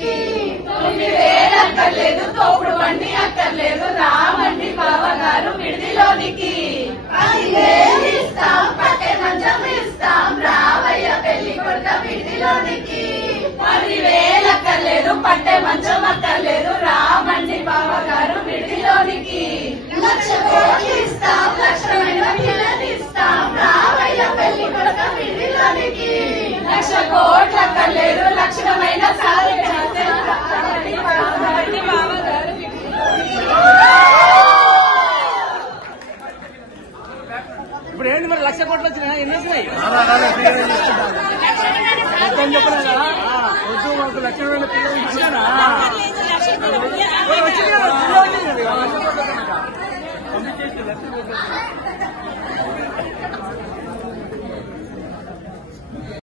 విడిదిలోనికి 9,000 అక్కర్లేదు, తోపుడు బండి అక్కర్లేదు, రామండి బావగారు విడిదిలోనికి. 10,000 ఇస్తాం, పట్టే మంచం ఇస్తాం, రావయ్య పెళ్లి కొడుక విడిదిలోనికి. 10,000 అక్కర్లేదు, పట్టే మంచం అక్కర్లేదు, రామండి బావగారు విడిదిలోనికి. 1,00,000 కోట్లు ఇస్తాం, లక్షణమైన పిల్లని ఇస్తాం, రావయ్య పెళ్లి కొడుక విడిదిలోనికి. 1,00,000 కోట్లు అక్కర్లేదు, లక్షణమైన సారి ఇప్పుడు ఏంటి మరి 1,00,000 కోట్లు వచ్చినాయి? ఎన్ని వచ్చినాయి? మొత్తం చెప్పలేదు కదా. వద్దు మాకు లక్షణమైన పిల్లలు